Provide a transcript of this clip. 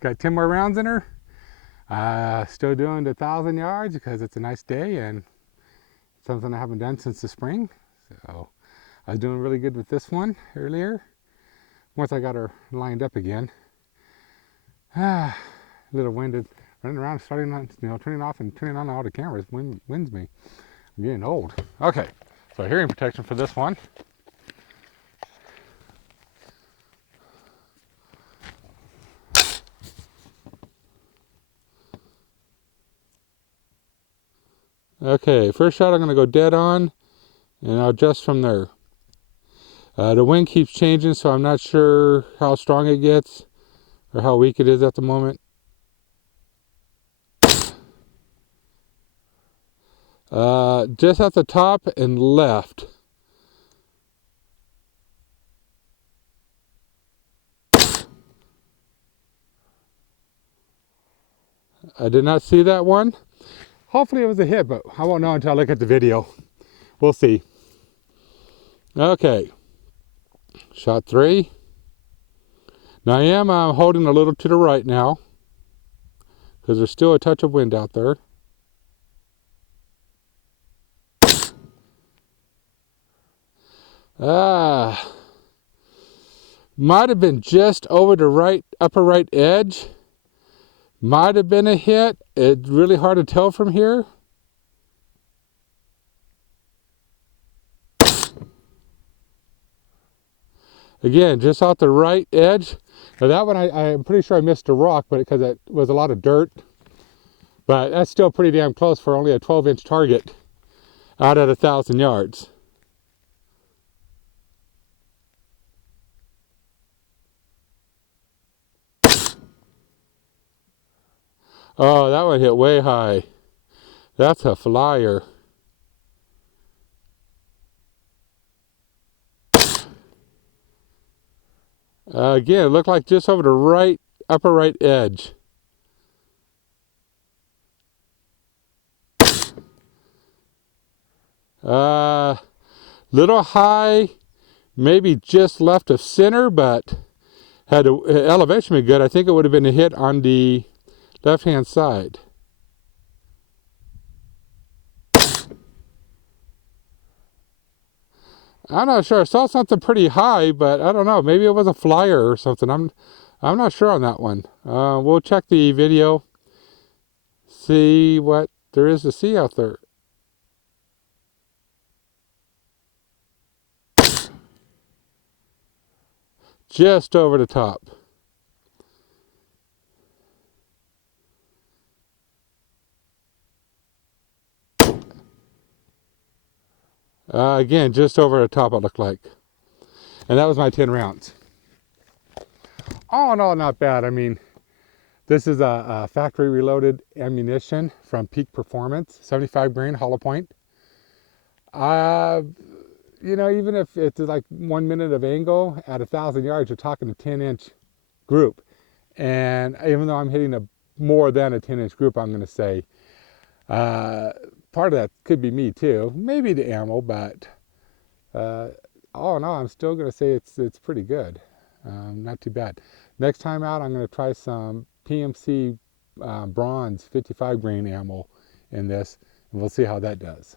Got 10 more rounds in her. Still doing the 1,000 yards because it's a nice day and something I haven't done since the spring. So I was doing really good with this one earlier. Once I got her lined up again. A little winded, running around, starting on, turning off and turning on all the cameras winds me. I'm getting old. Okay, so hearing protection for this one. Okay, first shot I'm going to go dead on, and I'll adjust from there. The wind keeps changing, so I'm not sure how strong it gets or how weak it is at the moment. Just at the top and left. I did not see that one. Hopefully it was a hit, but I won't know until I look at the video. We'll see. Okay, shot 3. Now I am holding a little to the right now because there's still a touch of wind out there. Might have been just over the right upper right edge. Might have been a hit. It's really hard to tell from here. Again, just off the right edge. Now that one, I'm pretty sure I missed a rock, but because it was a lot of dirt. But that's still pretty damn close for only a 12-inch target out at 1,000 yards. Oh, that one hit way high. That's a flyer. Again, it looked like just over the right upper right edge. Little high, maybe just left of center, but had the elevation been good, I think it would have been a hit on the left-hand side. I'm not sure. I saw something pretty high, but I don't know. Maybe it was a flyer or something. I'm not sure on that one. We'll check the video, see what there is to see out there. Just over the top. Again, just over the top it looked like. And that was my 10 rounds. All in all, not bad. I mean, this is a factory reloaded ammunition from Peak Performance, 75 grain hollow point. You know, even if it's like 1 minute of angle at 1,000 yards, you're talking a 10-inch group. And even though I'm hitting a more than a 10-inch group, I'm going to say part of that could be me too, maybe the ammo, but all in all, I'm still going to say it's pretty good. Not too bad. Next time out, I'm going to try some PMC bronze 55 grain ammo in this, and we'll see how that does.